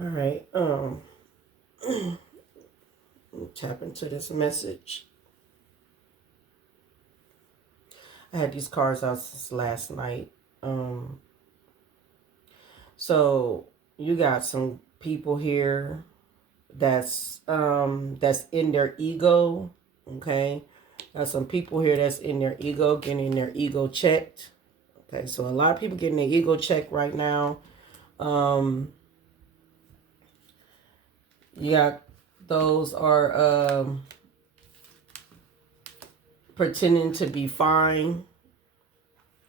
All right. Tap into this message. I had these cards out since last night. Um, so you got some people here that's in their ego. Okay. Got some people here that's in their ego, getting their ego checked. Okay, so a lot of people getting their ego checked right now. Um, you got those are pretending to be fine.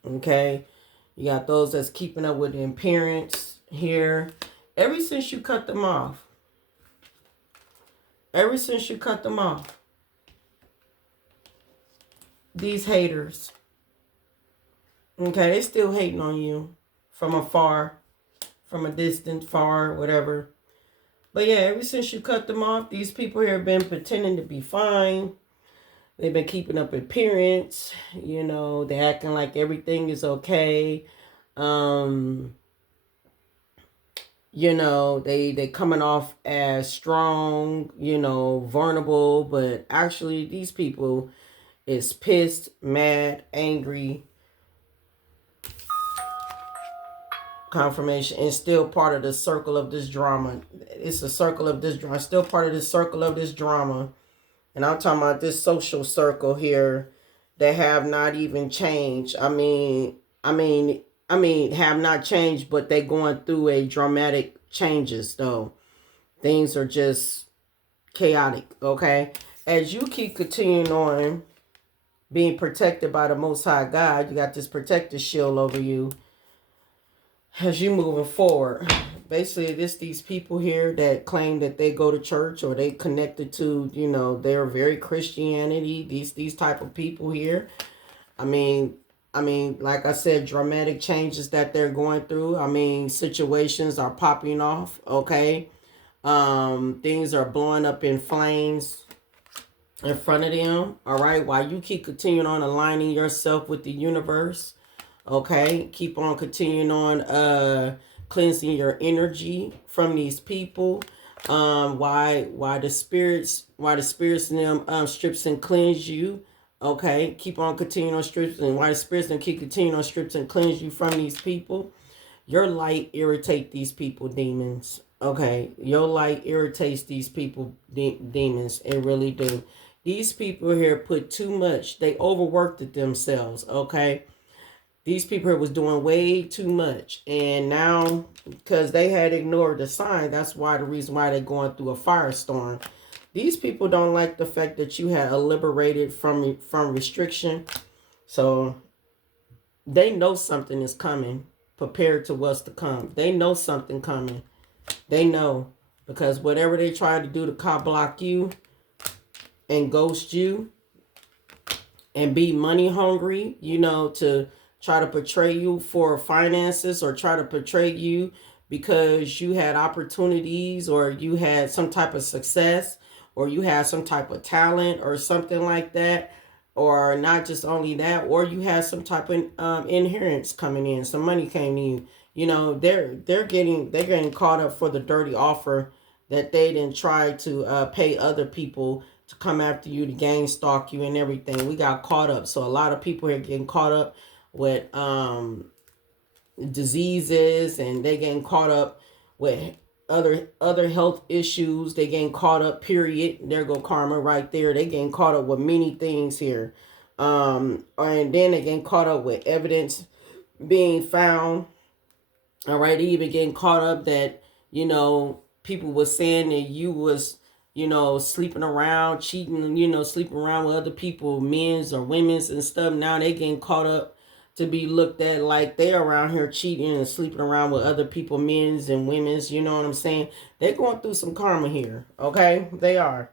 Okay, you got those that's keeping up with the appearance here. Ever since you cut them off, ever since you cut them off, these haters, okay, they still hating on you from afar, from a distance, far, whatever. But yeah, ever since you cut them off, these people here have been pretending to be fine. They've been keeping up appearance. You know, they're acting like everything is okay. Um, you know, they coming off as strong, you know, vulnerable, but actually these people is pissed, mad, angry, confirmation, and still part of the circle of this drama. It's a circle of this drama, still part of the circle of this drama. And I'm talking about this social circle here that have not even changed. Have not changed, but they going through a dramatic changes though. Things are just chaotic, okay? As you keep continuing on being protected by the Most High God, you got this protective shield over you as you moving forward. Basically, these people here that claim that they go to church or they connected to, you know, they're very Christianity. These type of people here. I mean, like I said, dramatic changes that they're going through. I mean, situations are popping off. Okay, things are blowing up in flames in front of them. All right, while you keep continuing on aligning yourself with the universe. Okay, keep on continuing on cleansing your energy from these people. Why the spirits in them strips and cleanse you. Okay, keep on continuing on strips, and why the spirits and keep continuing on strips and cleanse you from these people. Your light irritate these people, demons. Okay, your light irritates these people, demons. It really do. These people here put too much. They overworked it themselves. Okay, these people here was doing way too much, and now because they had ignored the sign, that's why the reason why they're going through a firestorm. These people don't like the fact that you had liberated from restriction, so they know something is coming. Prepared to what's to come. They know something coming. They know, because whatever they try to do to cop block you and ghost you and be money hungry, you know, to try to portray you for finances or try to portray you because you had opportunities or you had some type of success or you had some type of talent or something like that, or not just only that, or you had some type of inheritance coming in, some money came to you. You know, they're getting caught up for the dirty offer that they didn't try to pay other people to come after you, to gang stalk you and everything. We got caught up. So a lot of people are getting caught up with diseases, and they getting caught up with other health issues. They getting caught up, period. There go karma right there. They getting caught up with many things here. And then they getting caught up with evidence being found. All right, they even getting caught up that, you know, people was saying that you was, you know, sleeping around, cheating, you know, sleeping around with other people, men's or women's and stuff. Now they getting caught up to be looked at like they around here cheating and sleeping around with other people, men's and women's. You know what I'm saying? They're going through some karma here. Okay, they are.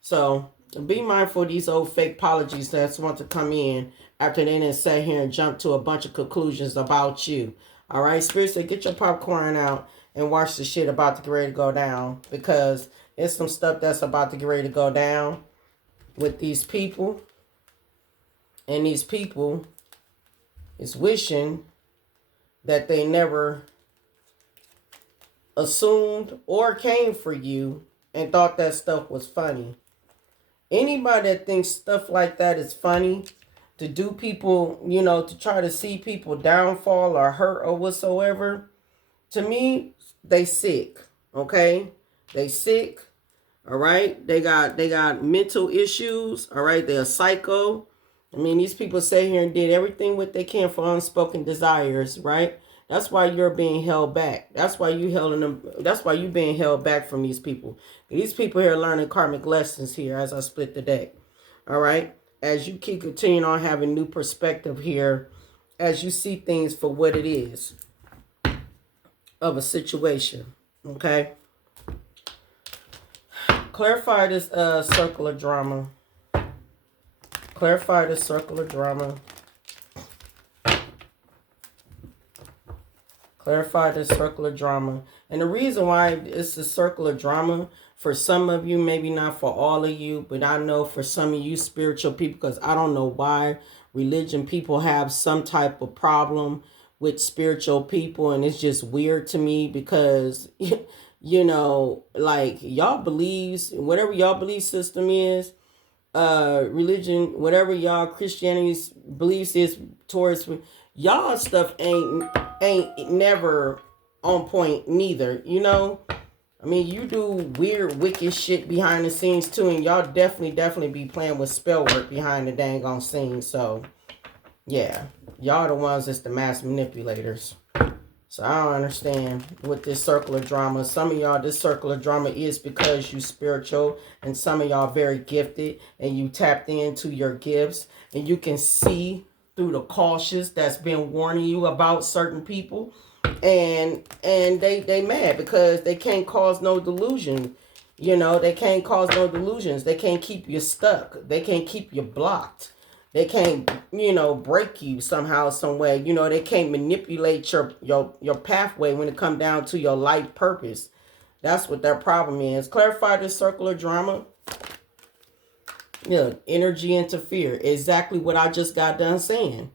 So be mindful of these old fake apologies that want to come in after they didn't sit here and jump to a bunch of conclusions about you. All right, spirits, say get your popcorn out and watch the shit about to get ready to go down, because it's some stuff that's about to get ready to go down with these people, and these people is wishing that they never assumed or came for you and thought that stuff was funny. Anybody that thinks stuff like that is funny, to do people, to try to see people downfall or hurt or whatsoever, to me, they sick. Okay? They sick. All right? They got mental issues. All right? They're psycho. I mean, these people sat here and did everything what they can for unspoken desires, right? That's why you're being held back. That's why you held them. That's why you being held back from these people. These people here learning karmic lessons here as I split the deck. All right. As you keep continuing on having new perspective here, as you see things for what it is of a situation. Okay. Clarify this circle of drama. Clarify the circle of drama. Clarify the circle of drama. And the reason why it's a circle of drama, for some of you, maybe not for all of you, but I know for some of you spiritual people, because I don't know why religion people have some type of problem with spiritual people. And it's just weird to me because, like y'all believes, whatever y'all belief system is, religion, whatever y'all Christianity's beliefs is towards y'all stuff ain't never on point neither, I mean, you do weird, wicked shit behind the scenes too, and y'all definitely be playing with spell work behind the dang on scenes. So, yeah, y'all the ones that's the mass manipulators. So I don't understand with this circle of drama. Some of y'all, this circle of drama is because you spiritual, and some of y'all very gifted, and you tapped into your gifts, and you can see through the cautious that's been warning you about certain people, and they mad because they can't cause no delusion. They can't cause no delusions. They can't keep you stuck. They can't keep you blocked. They can't, break you somehow, some way. They can't manipulate your pathway when it comes down to your life purpose. That's what their problem is. Clarify the circle of drama. Yeah, energy interfere. Exactly what I just got done saying.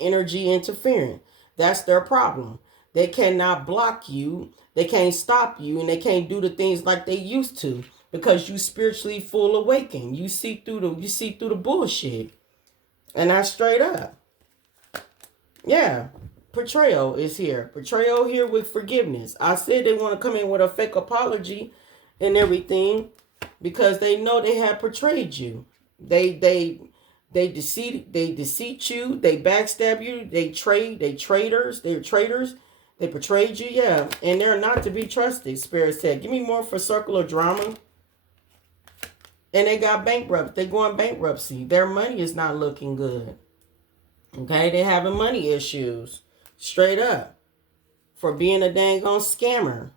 Energy interfering. That's their problem. They cannot block you. They can't stop you, and they can't do the things like they used to because you spiritually full awakened. You see through the bullshit. And that's straight up. Yeah. Portrayal is here. Portrayal here with forgiveness. I said they want to come in with a fake apology and everything because they know they have portrayed you. They deceit you. They backstab you. They're traitors. They betrayed you. Yeah. And they're not to be trusted. Spirit said, give me more for circle of drama. And they got bankrupt. They're going bankruptcy. Their money is not looking good. Okay, they're having money issues. Straight up. For being a dang on scammer.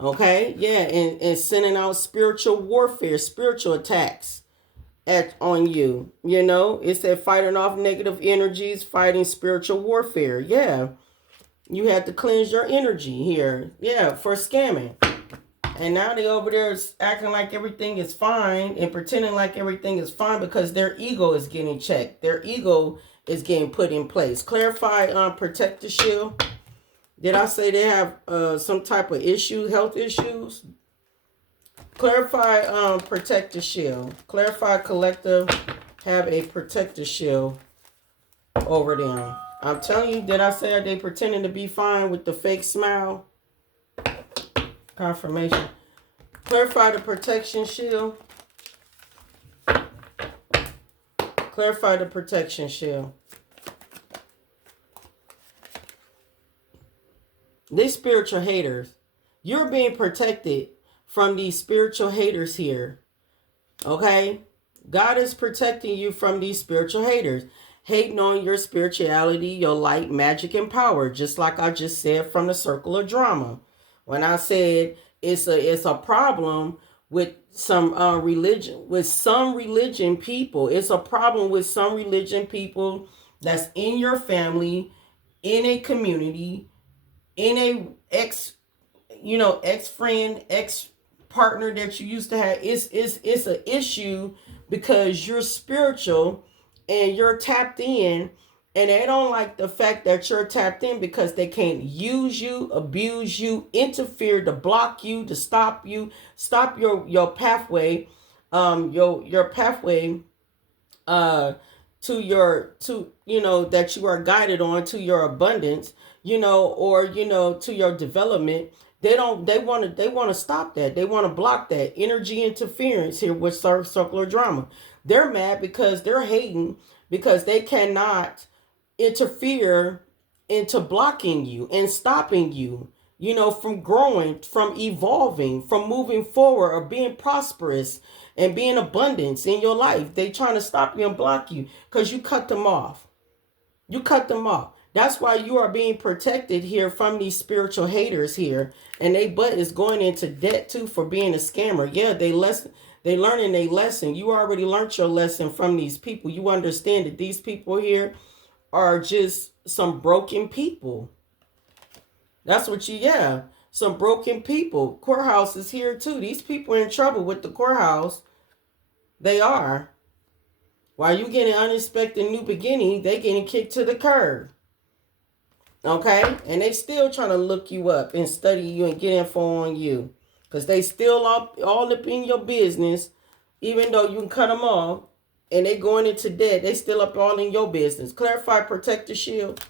Okay, yeah, and sending out spiritual warfare, spiritual attacks on you. It said fighting off negative energies, fighting spiritual warfare. Yeah, you had to cleanse your energy here. Yeah, for scamming. And now they over there acting like everything is fine and pretending like everything is fine because their ego is getting checked. Their ego is getting put in place. Clarify protector shield. Did I say they have some type of issue, health issues? Clarify protector shield. Clarify collective have a protector shield over them. I'm telling you, did I say they pretending to be fine with the fake smile? Confirmation. Clarify the protection shield. Clarify the protection shield. These spiritual haters. You're being protected from these spiritual haters here. Okay? God is protecting you from these spiritual haters. Hating on your spirituality, your light, magic, and power. Just like I just said from the circle of drama. When I said it's a problem with some religion people. It's a problem with some religion people that's in your family, in a community, in a ex-friend, ex-partner that you used to have. It's an issue because you're spiritual and you're tapped in And they don't like the fact that you're tapped in because they can't use you, abuse you, interfere, to block you, to stop you, stop your pathway, your pathway to your, to, you know, that you are guided on, to your abundance, you know, or, you know, to your development. They want to stop that. They want to block that energy interference here with circular drama. They're mad because they're hating because they cannot interfere into blocking you and stopping you, you know, from growing, from evolving, from moving forward, or being prosperous and being abundance in your life. They trying to stop you and block you because you cut them off. You cut them off. That's why you are being protected here from these spiritual haters here. And they butt is going into debt too for being a scammer. Yeah, they learning their lesson. You already learned your lesson from these people. You understand that these people here are just some broken people. That's what you, yeah. Some broken people. Courthouse is here too. These people are in trouble with the courthouse. They are. While you getting unexpected new beginning, they getting kicked to the curb. Okay? And they still trying to look you up and study you and get info on you. Because they still all up in your business. Even though you can cut them off. And they going into debt. They still up all in your business. Clarify, protect the shield.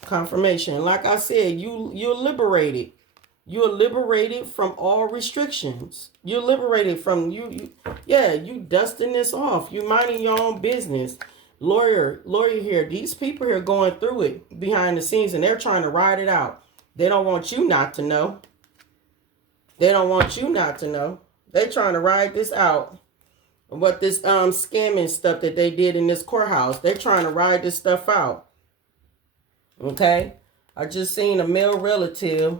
Confirmation. Like I said, you're liberated. You're liberated from all restrictions. You're liberated from you dusting this off. You minding your own business. Lawyer here. These people here going through it behind the scenes and they're trying to ride it out. They don't want you not to know. They don't want you not to know. They're trying to ride this out. What this scamming stuff that they did in this courthouse. They're trying to ride this stuff out. Okay? I just seen a male relative.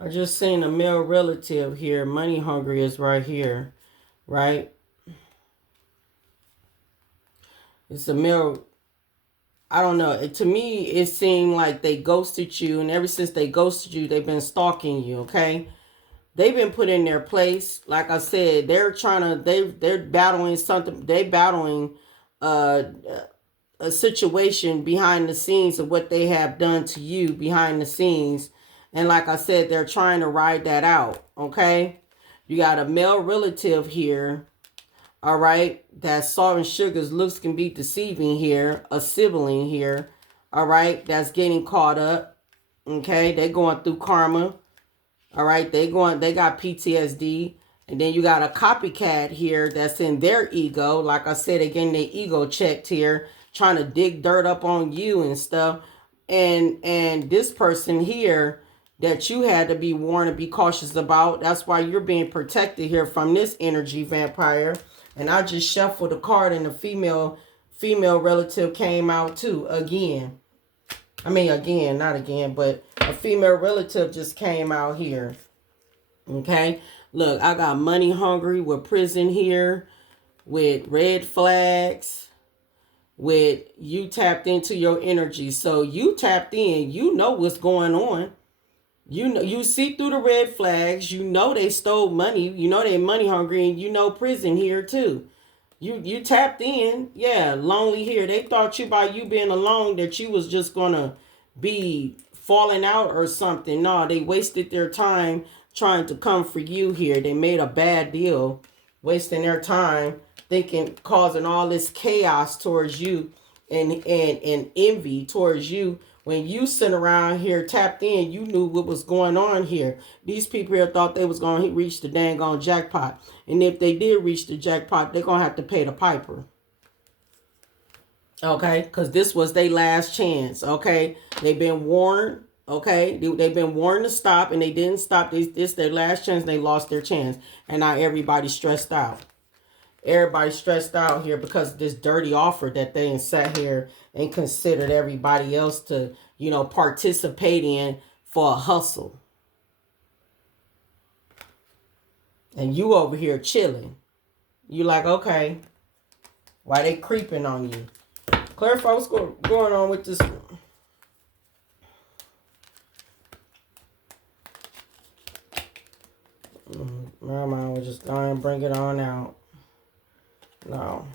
I just seen a male relative here. Money hungry is right here. Right? It's a male. I don't know. To me, it seemed like they ghosted you. And ever since they ghosted you, they've been stalking you. Okay? They've been put in their place. Like I said, they're battling something. They battling a situation behind the scenes of what they have done to you behind the scenes. And like I said, they're trying to ride that out. Okay. You got a male relative here. All right. That salt and sugars looks can be deceiving here. A sibling here. All right. That's getting caught up. Okay. They're going through karma. All right. They got PTSD. And then you got a copycat here that's in their ego. Like I said, again, their ego checked here, trying to dig dirt up on you and stuff. And this person here that you had to be warned and be cautious about. That's why you're being protected here from this energy vampire. And I just shuffled a card and the female relative came out too again. I mean, again, not again, but a female relative just came out here. Okay. Look, I got money hungry with prison here, with red flags, with you tapped into your energy. So you tapped in, you know what's going on. You know, you see through the red flags. You know they stole money. You know they money hungry, and you know prison here too. You tapped in, yeah. Lonely here. They thought you by you being alone that you was just gonna be falling out or something. No, they wasted their time trying to come for you here. They made a bad deal, wasting their time thinking, causing all this chaos towards you and envy towards you. When you sit around here tapped in, you knew what was going on here. These people here thought they was going to reach the dang on jackpot. And if they did reach the jackpot, they're going to have to pay the piper. Okay? Because this was their last chance. Okay? They've been warned. Okay? They've been warned to stop, and they didn't stop. This their last chance. They lost their chance. And now everybody's stressed out. Everybody's stressed out here because of this dirty offer that they sat here and considered everybody else to, you know, participate in for a hustle. And you over here chilling. You like, okay, why they creeping on you? Clarify what's going on with this. and bring it on out. No.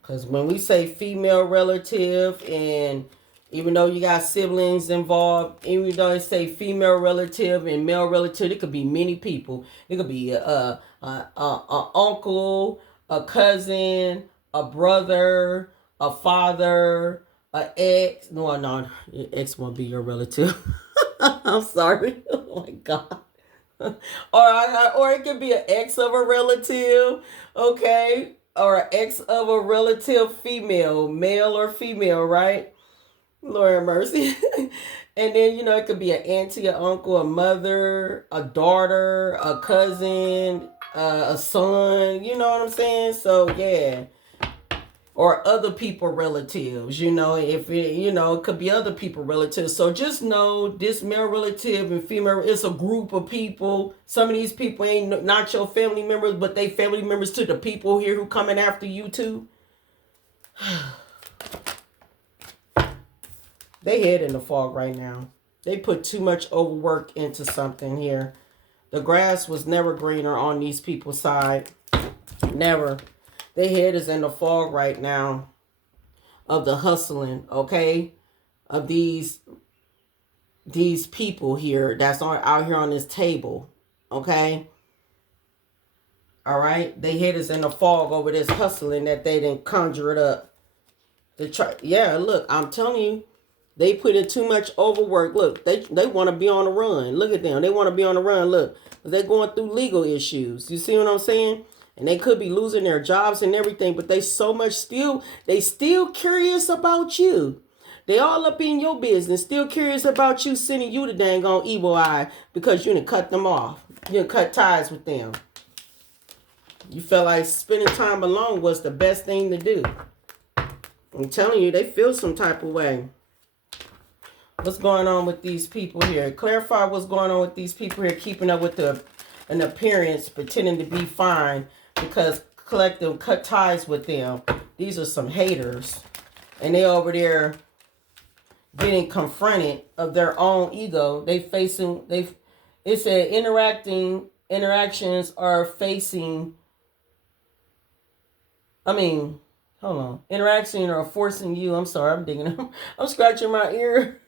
Because when we say female relative, and even though you got siblings involved, even though they say female relative and male relative, it could be many people. It could be a uncle, a cousin, a brother, a father, a ex. No, ex won't be your relative. I'm sorry. Oh my God. Or it could be an ex of a relative, okay? Or an ex of a relative female, male or female, right? Lord have mercy. And then, it could be an auntie, an uncle, a mother, a daughter, a cousin, a son, you know what I'm saying? So, yeah. Or other people relatives, if it could be other people relatives. So just know this male relative and female, it's a group of people. Some of these people ain't not your family members, but they family members to the people here who coming after you too. They head in the fog right now. They put too much overwork into something here. The grass was never greener on these people's side. Never. Their head is in the fog right now of the hustling, okay? Of these people here that's out here on this table, okay? All right? Their head is in the fog over this hustling that they didn't conjure it up. Yeah, look, I'm telling you, they put in too much overwork. Look, they want to be on the run. Look at them. They want to be on the run. Look, they're going through legal issues. You see what I'm saying? And they could be losing their jobs and everything, but they still curious about you. They all up in your business, still curious about you, sending you the dang on evil eye because you done cut them off. You done cut ties with them. You felt like spending time alone was the best thing to do. I'm telling you, they feel some type of way. What's going on with these people here? Clarify what's going on with these people here, keeping up with an appearance, pretending to be fine. Because collective cut ties with them. These are some haters. And they over there getting confronted of their own ego. It said interactions are facing, hold on. Interaction are forcing you. I'm sorry, I'm digging. I'm scratching my ear.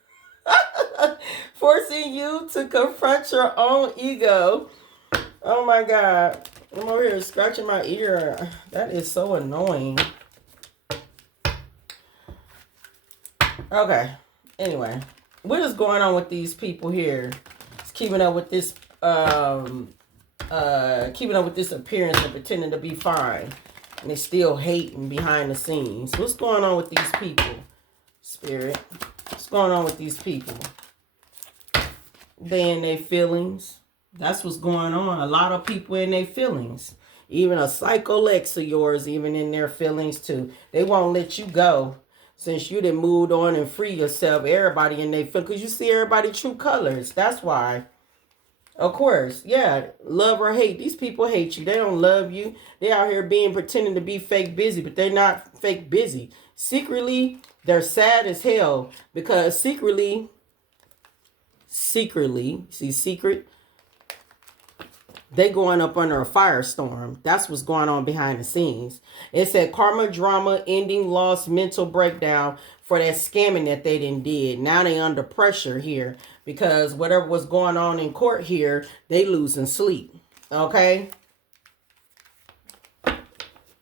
Forcing you to confront your own ego. Oh my God. I'm over here scratching my ear. That is so annoying. Okay. Anyway. What is going on with these people here? It's keeping up with this appearance and pretending to be fine. And they still hating behind the scenes. What's going on with these people? Spirit. What's going on with these people? They in their feelings. That's what's going on. A lot of people in their feelings. Even a psycho ex of yours, even in their feelings too. They won't let you go. Since you done moved on and free yourself, everybody in their feelings. Because you see everybody true colors. That's why. Of course. Yeah. Love or hate. These people hate you. They don't love you. They out here pretending to be fake busy. But they're not fake busy. Secretly, they're sad as hell. Because secretly, see secret? They going up under a firestorm. That's what's going on behind the scenes. It said karma, drama, ending, loss, mental breakdown for that scamming that they did. Now they under pressure here because whatever was going on in court here, they losing sleep. Okay?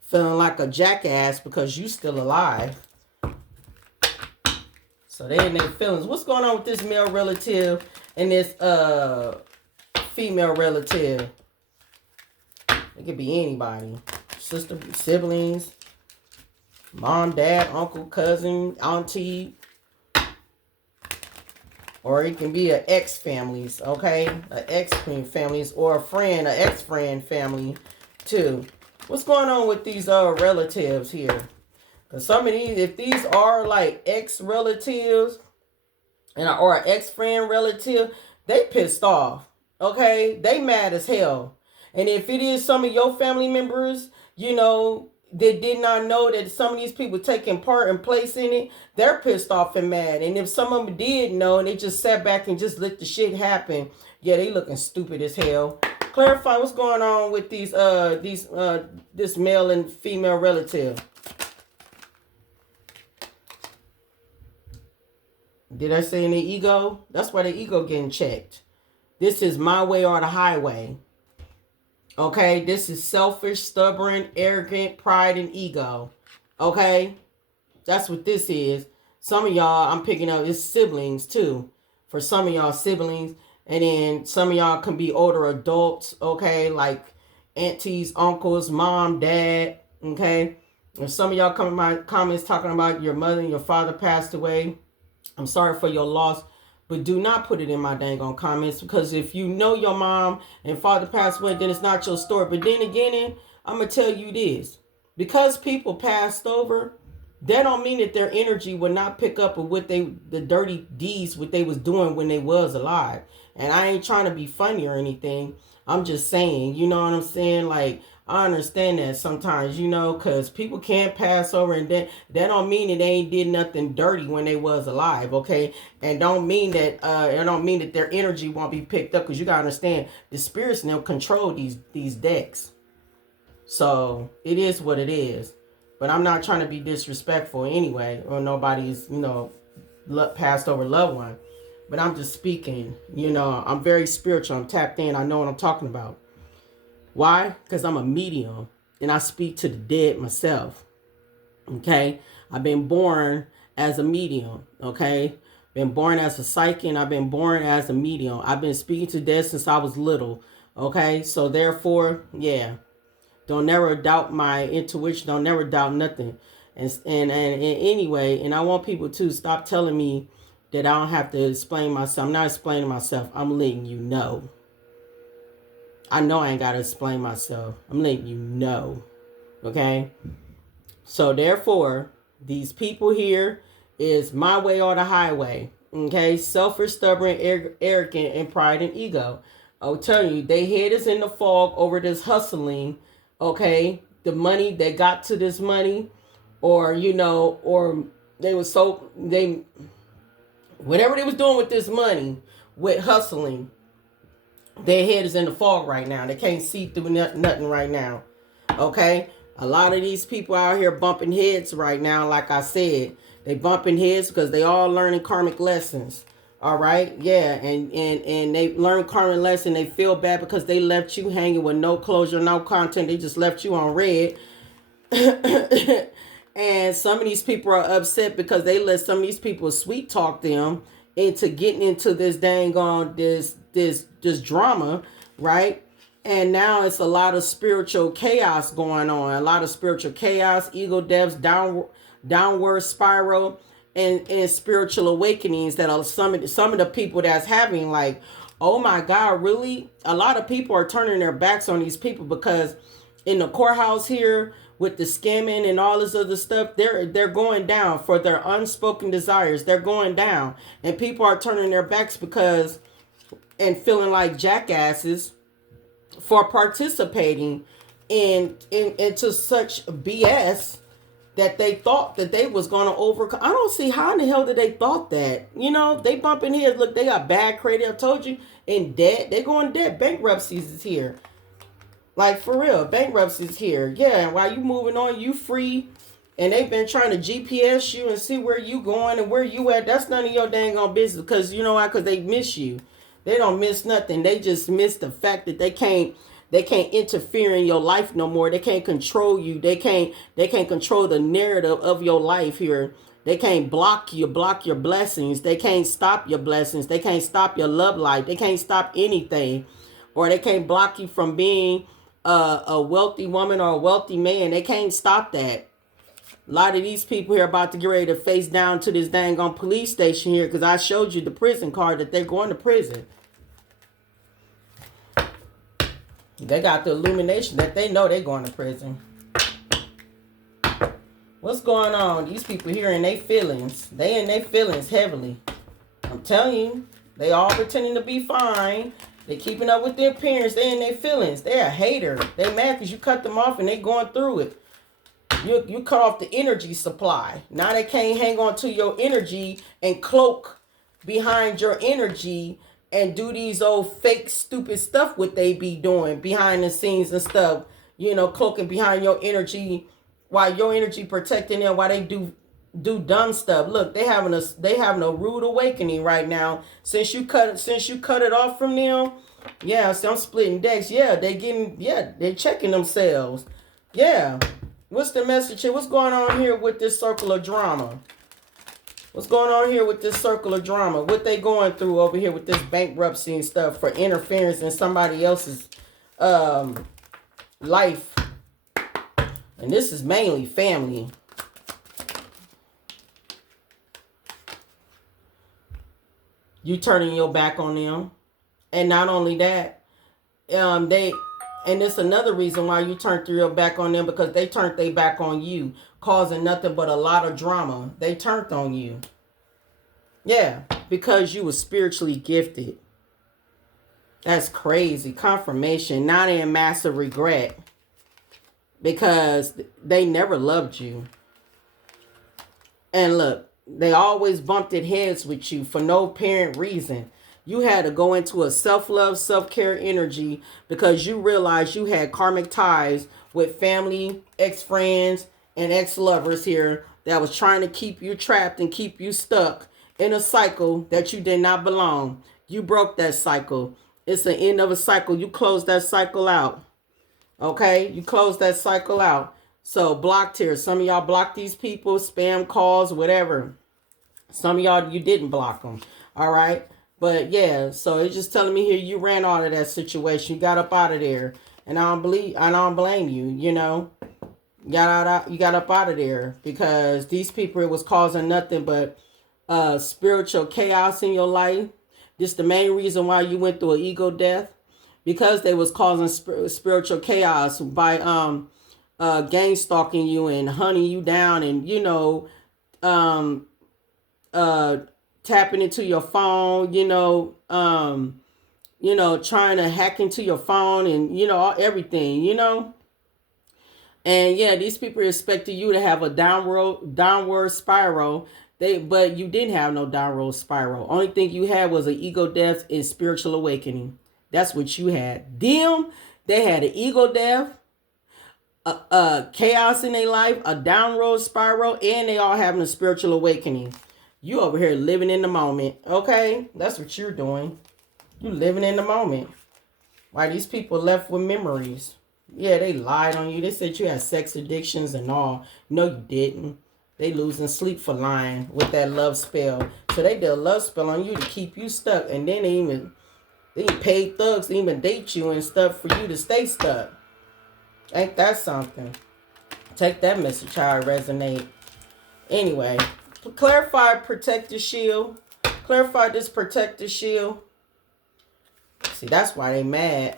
Feeling like a jackass because you still alive. So they in their feelings. What's going on with this male relative and this female relative? It could be anybody. Sister, siblings, mom, dad, uncle, cousin, auntie. Or it can be an ex-families, okay? An ex-families or a friend, an ex-friend family too. What's going on with these relatives here? Because some of these, if these are like ex-relatives or an ex-friend relative, they pissed off, okay? They mad as hell. And if it is some of your family members, they did not know that some of these people taking part and place in it, they're pissed off and mad. And if some of them did know and they just sat back and just let the shit happen, Yeah, they looking stupid as hell. Clarify what's going on with this male and female relative. Did I say any ego? That's why the ego getting checked. This is my way or the highway. Okay, this is selfish, stubborn, arrogant, pride, and ego. Okay, that's what this is. Some of y'all, I'm picking up, it's siblings too. For some of y'all, siblings. And then some of y'all can be older adults, okay? Like aunties, uncles, mom, dad, okay? If some of y'all come in my comments talking about your mother and your father passed away, I'm sorry for your loss. But do not put it in my dang on comments, because if you know your mom and father passed away, then it's not your story. But then again, I'm going to tell you this. Because people passed over, that don't mean that their energy will not pick up with the dirty deeds what they was doing when they was alive. And I ain't trying to be funny or anything. I'm just saying, you know what I'm saying? Like, I understand that sometimes, you know, because people can't pass over, and that don't mean that they ain't did nothing dirty when they was alive, okay? And don't mean that it don't mean that their energy won't be picked up, because you gotta understand the spirits now control these decks. So it is what it is. But I'm not trying to be disrespectful anyway, or nobody's, you know, passed over loved one. But I'm just speaking, you know, I'm very spiritual. I'm tapped in. I know what I'm talking about. Why? Because I'm a medium and I speak to the dead myself. Okay? I've been born as a medium. Okay? Been born as a psychic, and I've been born as a medium. I've been speaking to dead since I was little. Okay? So therefore, yeah. Don't never doubt my intuition. Don't never doubt nothing. And anyway, and I want people to stop telling me that I don't have to explain myself. I'm not explaining myself. I'm letting you know. I know I ain't got to explain myself. I'm letting you know. Okay? So therefore, these people here is my way or the highway. Okay? Selfish, stubborn, arrogant, and pride and ego. I'll tell you, their head is in the fog over this hustling. Okay? The money, they got to this money. Or, you know, or they was so, whatever they was doing with this money, with hustling, their head is in the fog right now. They can't see through nothing right now. Okay? A lot of these people out here bumping heads right now, like I said. They bumping heads because they all learning karmic lessons. All right? Yeah. And they learn karmic lesson. They feel bad because they left you hanging with no closure, no content. They just left you on red. And some of these people are upset because they let some of these people sweet talk them into getting into this dang on this drama, right? And now it's a lot of spiritual chaos going on. A lot of spiritual chaos, ego deaths, downward spiral, and spiritual awakenings that are some of the people that's having, like, oh my God, really? A lot of people are turning their backs on these people because in the courthouse here, with the scammin and all this other stuff, they're going down for their unspoken desires. They're going down. And people are turning their backs because, and feeling like jackasses for participating into such BS that they thought that they was going to overcome. I don't see how in the hell did they thought that. You know, they bumping heads. Look, they got bad credit. I told you, in debt. They going debt. Bankruptcies is here. Like, for real, bankruptcy's here. Yeah, while you moving on, you free. And they've been trying to GPS you and see where you going and where you at. That's none of your dang on business. Because, you know why? Because they miss you. They don't miss nothing. They just miss the fact that they can't interfere in your life no more. They can't control you. They can't control the narrative of your life here. They can't block your blessings. They can't stop your blessings. They can't stop your love life. They can't stop anything. Or they can't block you from being a wealthy woman or a wealthy man. They can't stop that. A lot of these people here about to get ready to face down to this dang on police station here, because I showed you the prison card that they're going to prison. They got the illumination that they know they're going to prison. What's going on? These people here in their feelings. They in their feelings heavily. I'm telling you, they all pretending to be fine. They keeping up with their appearance. They in their feelings. They a hater. They mad because you cut them off and they going through it. You cut off the energy supply. Now they can't hang on to your energy and cloak behind your energy and do these old fake stupid stuff what they be doing behind the scenes and stuff, cloaking behind your energy, while your energy protecting them, while they do dumb stuff. Look, they having a rude awakening right now since you cut it off from them. Yeah, so I'm splitting decks. Yeah, they checking themselves. Yeah. What's the message here? What's going on here with this circle of drama? What's going on here with this circle of drama? What they going through over here with this bankruptcy and stuff for interference in somebody else's life? And this is mainly family. You turning your back on them. And not only that, and it's another reason why you turned your back on them, because they turned their back on you, causing nothing but a lot of drama. They turned on you. Yeah, because you were spiritually gifted. That's crazy. Confirmation. Now they're in massive regret because they never loved you. And look, they always bumped their heads with you for no apparent reason. You had to go into a self-love, self-care energy because you realized you had karmic ties with family, ex-friends, and ex-lovers here that was trying to keep you trapped and keep you stuck in a cycle that you did not belong. You broke that cycle. It's the end of a cycle. You closed that cycle out. Okay? You closed that cycle out. So blocked here. Some of y'all blocked these people, spam calls, whatever. Some of y'all, you didn't block them. All right? But yeah, so it's just telling me here you ran out of that situation. You got up out of there. And I don't blame you, You got up out of there because these people, it was causing nothing but spiritual chaos in your life. This the main reason why you went through an ego death, because they was causing spiritual chaos by gang stalking you and hunting you down, and tapping into your phone, trying to hack into your phone and everything, And yeah, these people expected you to have a downward spiral. But you didn't have no downward spiral. Only thing you had was an ego death and spiritual awakening. That's what you had. Them, they had an ego death, chaos in their life, a downward spiral, and they all having a spiritual awakening. You over here living in the moment, okay? That's what you're doing. You living in the moment. Why these people left with memories? Yeah, they lied on you. They said you had sex addictions and all. No, you didn't. They losing sleep for lying with that love spell. So they did a love spell on you to keep you stuck. And then they paid thugs to even date you and stuff for you to stay stuck. Ain't that something? Take that message how it resonate. Anyway, clarify protective shield. Clarify this protective shield. See, that's why they mad.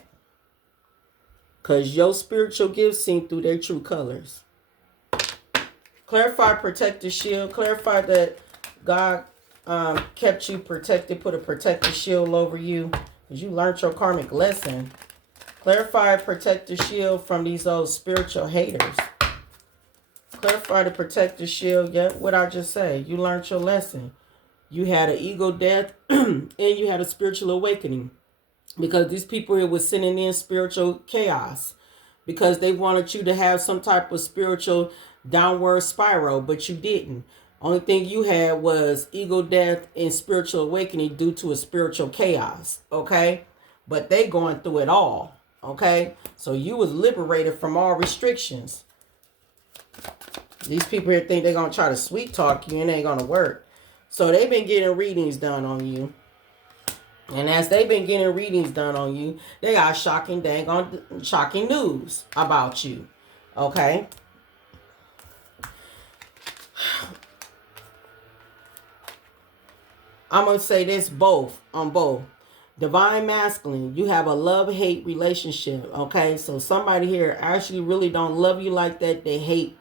Because your spiritual gifts seen through their true colors. Clarify protective shield. Clarify that God kept you protected, put a protective shield over you because you learned your karmic lesson. Clarify protective shield from these old spiritual haters. Clarify the protective shield. Yeah, what I just say. You learned your lesson. You had an ego death and you had a spiritual awakening because these people here were sending in spiritual chaos because they wanted you to have some type of spiritual downward spiral, but you didn't. Only thing you had was ego death and spiritual awakening due to a spiritual chaos, okay? But they going through it all, okay? So you was liberated from all restrictions. These people here think they're going to try to sweet talk you and it ain't going to work. So they've been getting readings done on you. And as they've been getting readings done on you, they got shocking news about you, okay? I'm going to say this on both. Divine masculine, you have a love-hate relationship, okay? So somebody here actually really don't love you like that. They hate.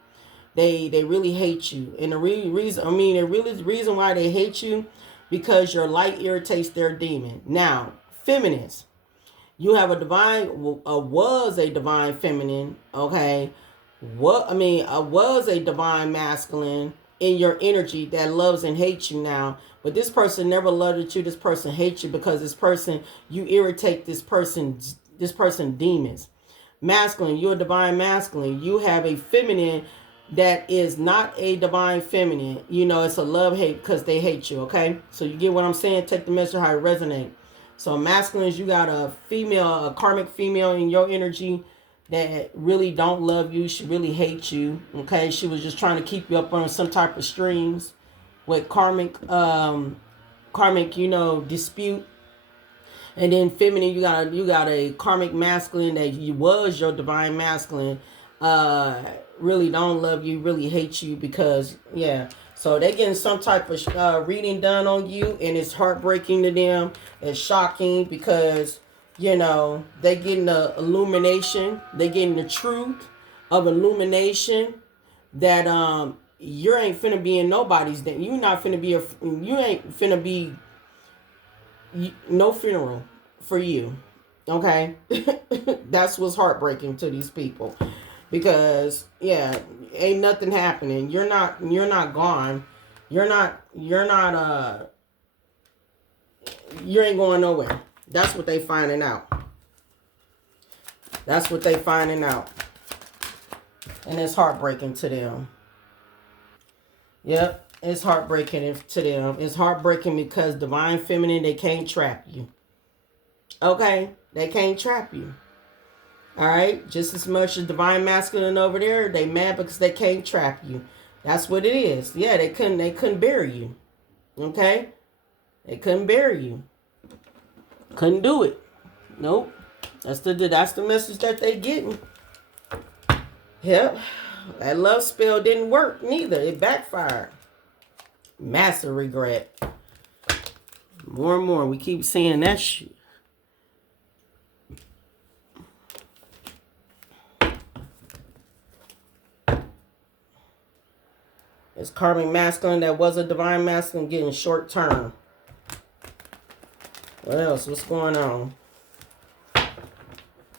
They really hate you. And the reason why they hate you, because your light irritates their demon. Now, feminists, you have was a divine feminine, okay? Was a divine masculine, in your energy that loves and hates you now. But this person never loved you. This person hates you because this person, you irritate this person demons. Masculine, you're a divine masculine. You have a feminine that is not a divine feminine. You know, it's a love hate because they hate you, okay? So you get what I'm saying? Take the message how it resonates. So masculines, you got a female, a karmic female in your energy that really don't love you. She really hates you, okay? She was just trying to keep you up on some type of strings with karmic, you know, dispute. And then feminine, you got a karmic masculine that was your divine masculine, really don't love you, really hate you because, yeah. So they getting some type of reading done on you, and it's heartbreaking to them. It's shocking because, you know, they getting the illumination, they getting the truth of illumination that you ain't finna be in nobody's. That you not finna be you ain't finna be no funeral for you, okay? That's what's heartbreaking to these people, because yeah, ain't nothing happening. You're not gone. You ain't going nowhere. That's what they finding out. That's what they finding out, and it's heartbreaking to them. Yep. It's heartbreaking to them. It's heartbreaking because divine feminine, they can't trap you. Okay? They can't trap you. All right? Just as much as divine masculine over there, they mad because they can't trap you. That's what it is. Yeah, they couldn't bury you. Okay? They couldn't bury you. Couldn't do it. Nope. That's the message that they getting. Yep. That love spell didn't work neither. It backfired. Massive regret. More and more, we keep seeing that shit. It's karmic masculine that was a divine masculine getting short term. What else? What's going on?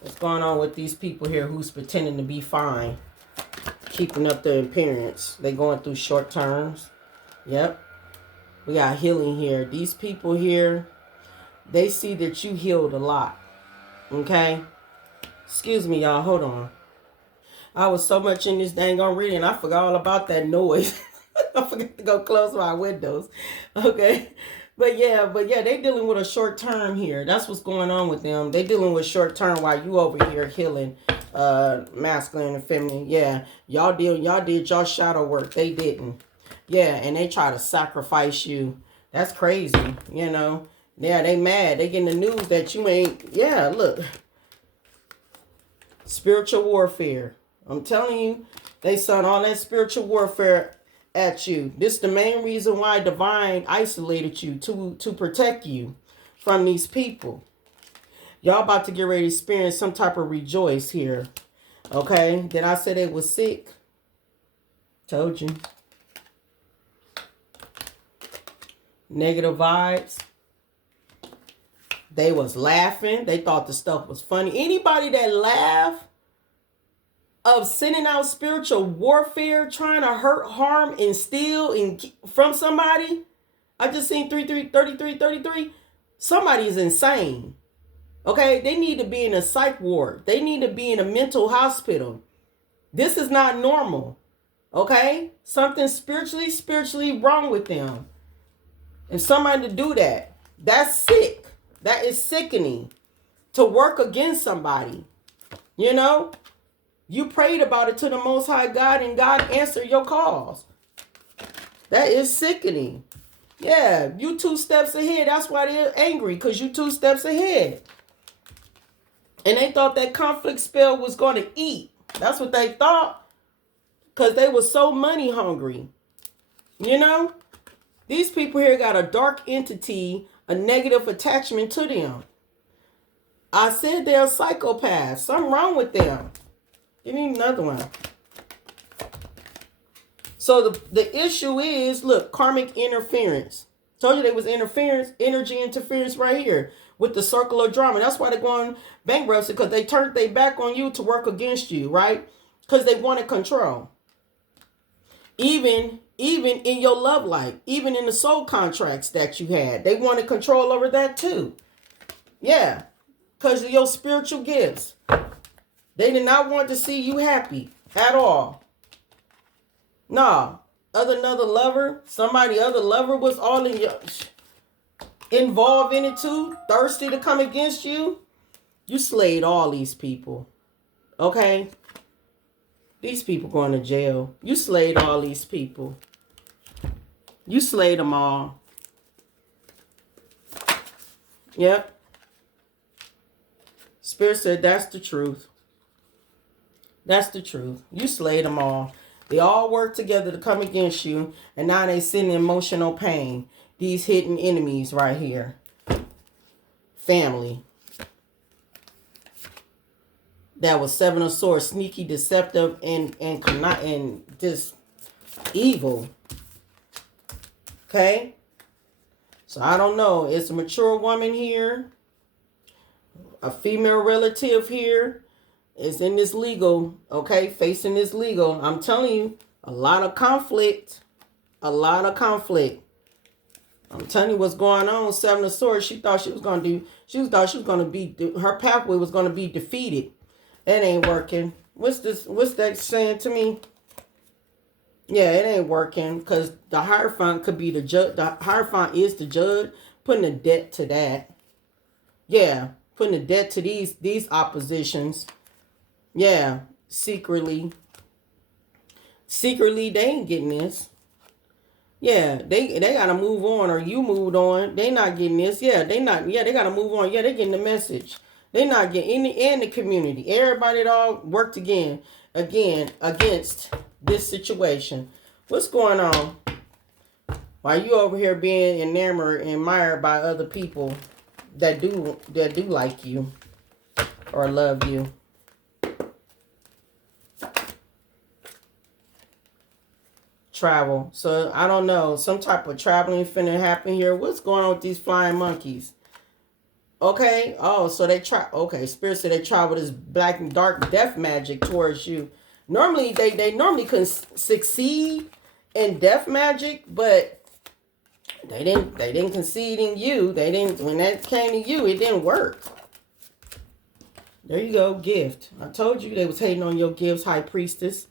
What's going on with these people here who's pretending to be fine, keeping up their appearance? They going through short terms. Yep. We got healing here. These people here, they see that you healed a lot. Okay? Excuse me, y'all. Hold on. I was so much in this dang on reading, I forgot all about that noise. I forgot to go close my windows. Okay? But yeah, they dealing with a short term here. That's what's going on with them. They dealing with short term while you over here healing masculine and feminine. Yeah. Y'all did y'all shadow work. They didn't. Yeah, and they try to sacrifice you. That's crazy, you know. Yeah, they mad. They getting the news that you ain't. Yeah, look. Spiritual warfare. I'm telling you, they sent all that spiritual warfare at you. This is the main reason why divine isolated you, to protect you from these people. Y'all about to get ready to experience some type of rejoice here. Okay? Did I say they was sick? Told you. Negative vibes. They was laughing. They thought the stuff was funny. Anybody that laugh of sending out spiritual warfare, trying to hurt, harm, and steal from somebody. I just seen 33. Somebody's insane. Okay? They need to be in a psych ward. They need to be in a mental hospital. This is not normal. Okay? Something spiritually wrong with them. And somebody to do that, that's sick. That is sickening. To work against somebody. You know? You prayed about it to the Most High God, and God answered your calls. That is sickening. Yeah, you 2 steps ahead. That's why they're angry, because you 2 steps ahead. And they thought that conflict spell was going to eat. That's what they thought, because they were so money hungry. You know? These people here got a dark entity, a negative attachment to them. I said they're psychopaths. Something wrong with them. Give me another one. So the issue is, look, karmic interference. Told you there was interference, energy interference right here with the circle of drama. That's why they're going bankruptcy, because they turned their back on you to work against you, right? Because they wanted control. Even in your love life, even in the soul contracts that you had, they wanted control over that too. Yeah, because of your spiritual gifts. They did not want to see you happy at all. No. Another lover, other lover was all in your involved in it too, thirsty to come against you. You slayed all these people. Okay? These people going to jail. You slayed all these people. You slayed them all. Yep. Spirit said that's the truth. That's the truth. You slayed them all. They all work together to come against you, and now they sit in emotional pain. These hidden enemies right here. Family. That was Seven of Swords, sneaky, deceptive, and just evil. Okay? So I don't know. It's a mature woman here. A female relative here is in this legal, okay? Facing this legal. I'm telling you, a lot of conflict. A lot of conflict. I'm telling you what's going on. Seven of Swords. She thought she was going to do, she thought she was going to be, her pathway was going to be defeated. That ain't working. What's that saying to me? Yeah, it ain't working because the Hierophant could be the judge. The Hierophant is the judge, putting a debt to that. Yeah, putting a debt to these oppositions. Yeah, secretly, they ain't getting this. Yeah, they gotta move on, or you moved on. They not getting this. Yeah, they not. Yeah, they gotta move on. Yeah, they getting the message. They not getting in the community. Everybody that all worked again against this situation. What's going on? Why you over here being enamored and admired by other people that do like you or love you? Travel. So I don't know. Some type of traveling finna happen here. What's going on with these flying monkeys? Okay. Oh, so they try. Okay. Spirit said they travel this black and dark death magic towards you. Normally, they normally can succeed in death magic, but they didn't concede in you. They didn't, when that came to you, it didn't work. There you go, gift. I told you they was hating on your gifts, High Priestess.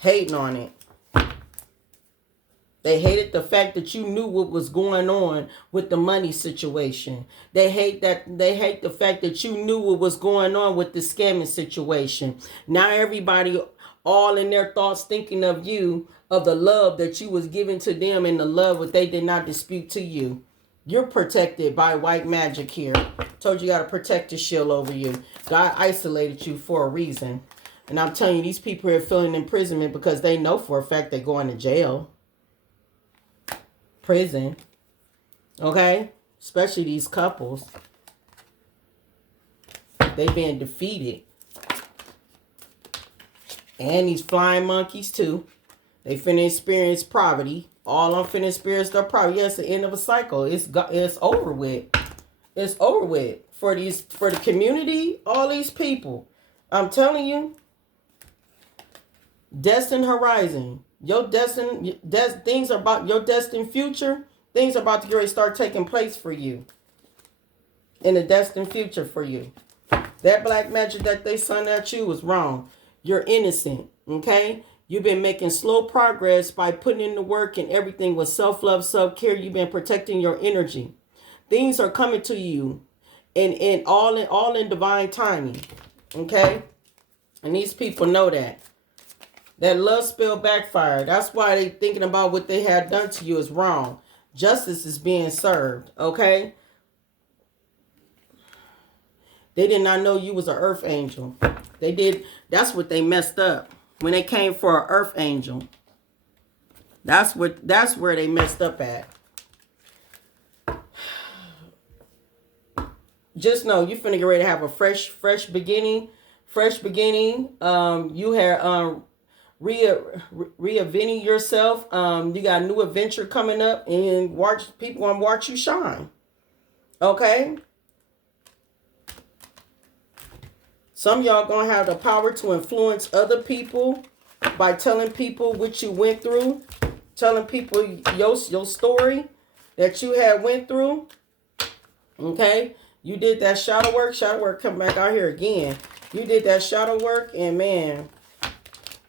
Hating on it. They hated the fact that you knew what was going on with the money situation. They hate the fact that you knew what was going on with the scamming situation. Now everybody all in their thoughts thinking of you, of the love that you was giving to them and the love that they did not dispute to you. You're protected by white magic here. Told you got to protect the shield over you. God isolated you for a reason. And I'm telling you, these people are feeling imprisonment because they know for a fact they're going to jail. Prison. Okay? Especially these couples. They being defeated. And these flying monkeys too. They finna experience poverty. All I'm finna experience their poverty. Yeah, it's the end of a cycle. It's over with. It's over with. For the community, all these people. I'm telling you. Destined horizon. Your things about your destined future, things are about to start taking place for you. In the destined future for you. That black magic that they sent at you was wrong. You're innocent, okay? You've been making slow progress by putting in the work and everything with self-love, self-care. You've been protecting your energy. Things are coming to you and all in divine timing, okay? And these people know that. That love spell backfired. That's why they thinking about what they had done to you is wrong. Justice is being served, okay? They did not know you was an earth angel. They did. That's what they messed up. When they came for an earth angel. That's where they messed up at. Just know you finna get ready to have a fresh beginning. Fresh beginning. You had reinventing yourself. You got a new adventure coming up, and people want to watch you shine. Okay? Some of y'all gonna have the power to influence other people by telling people what you went through, telling people your story that you had went through. Okay, you did that shadow work. Shadow work, come back out here again. You did that shadow work, and man,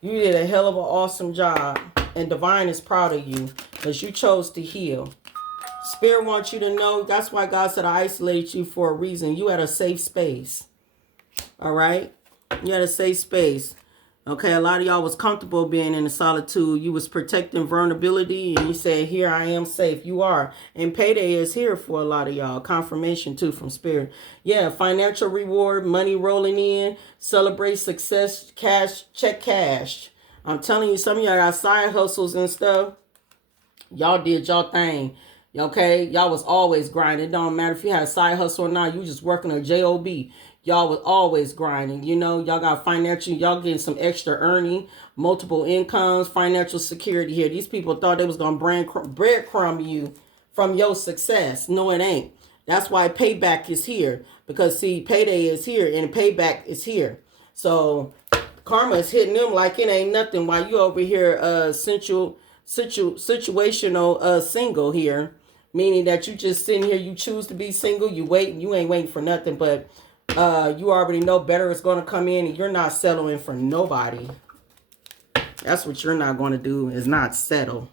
you did a hell of an awesome job. And Divine is proud of you because you chose to heal. Spirit wants you to know, that's why God said I isolated you for a reason. You had a safe space. All right? You had a safe space. Okay, a lot of y'all was comfortable being in the solitude. You was protecting vulnerability, and you said, here I am safe. You are. And payday is here for a lot of y'all. Confirmation too from Spirit. Yeah, financial reward, money rolling in, celebrate success, cash, check cash. I'm telling you, some of y'all got side hustles and stuff. Y'all did y'all thing. Okay, y'all was always grinding. It don't matter if you had a side hustle or not. You just working a job. Y'all was always grinding. You know, y'all got financial. Y'all getting some extra earning, multiple incomes, financial security here. These people thought they was gonna breadcrumb you from your success. No, it ain't. That's why payback is here, because see, payday is here and payback is here. So karma is hitting them like it ain't nothing. While you over here, situational single here, meaning that you just sitting here, you choose to be single, you waiting, you ain't waiting for nothing, but you already know better is going to come in, and you're not settling for nobody. That's what you're not going to do, is not settle.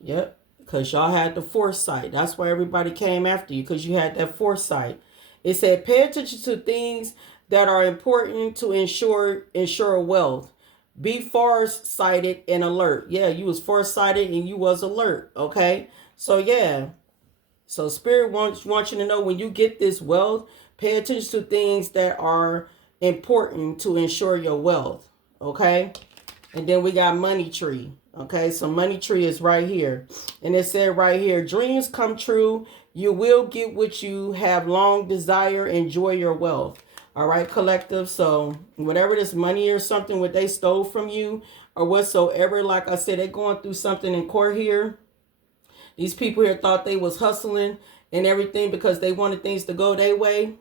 Yep, because y'all had the foresight. That's why everybody came after you, because you had that foresight. It said pay attention to things that are important to ensure wealth. Be farsighted and alert. Yeah, you was farsighted and you was alert. Okay, so yeah, so Spirit wants you to know, when you get this wealth, pay attention to things that are important to ensure your wealth. Okay, and then we got money tree. Okay, so money tree is right here, and it said right here, dreams come true. You will get what you have long desire. Enjoy your wealth. All right, collective. So whatever this money or something what they stole from you or whatsoever, like I said, they're going through something in court here. These people here thought they was hustling and everything because they wanted things to go their way.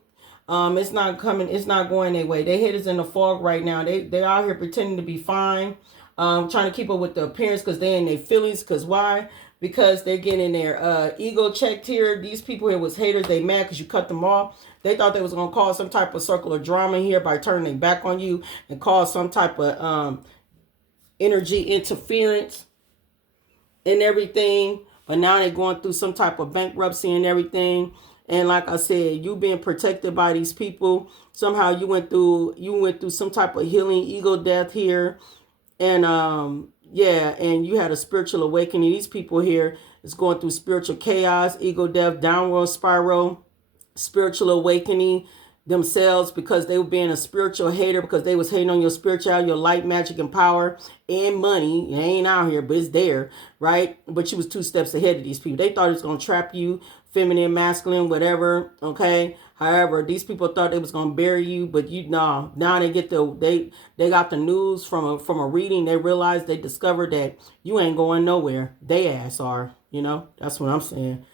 It's not coming. It's not going their way. They head is in the fog right now. They out here pretending to be fine, trying to keep up with the appearance because they in their feelings. Because why? Because they're getting their ego checked here. These people here was haters. They mad because you cut them off. They thought they was going to cause some type of circular drama here by turning their back on you and cause some type of energy interference and everything. But now they're going through some type of bankruptcy and everything. And like I said, you being protected by these people. Somehow you went through some type of healing, ego death here. And yeah, and you had a spiritual awakening. These people here is going through spiritual chaos, ego death, downward spiral, spiritual awakening themselves because they were being a spiritual hater, because they was hating on your spirituality, your light, magic, and power, and money. It ain't out here, but it's there, right? But you was 2 steps ahead of these people. They thought it was going to trap you, feminine, masculine, whatever, okay? However, these people thought they was going to bury you, but now they get they got the news from a reading. They realized, they discovered that you ain't going nowhere. They ass are, that's what I'm saying.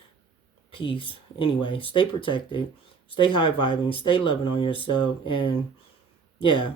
Peace. Anyway, stay protected, stay high vibing, stay loving on yourself, and yeah,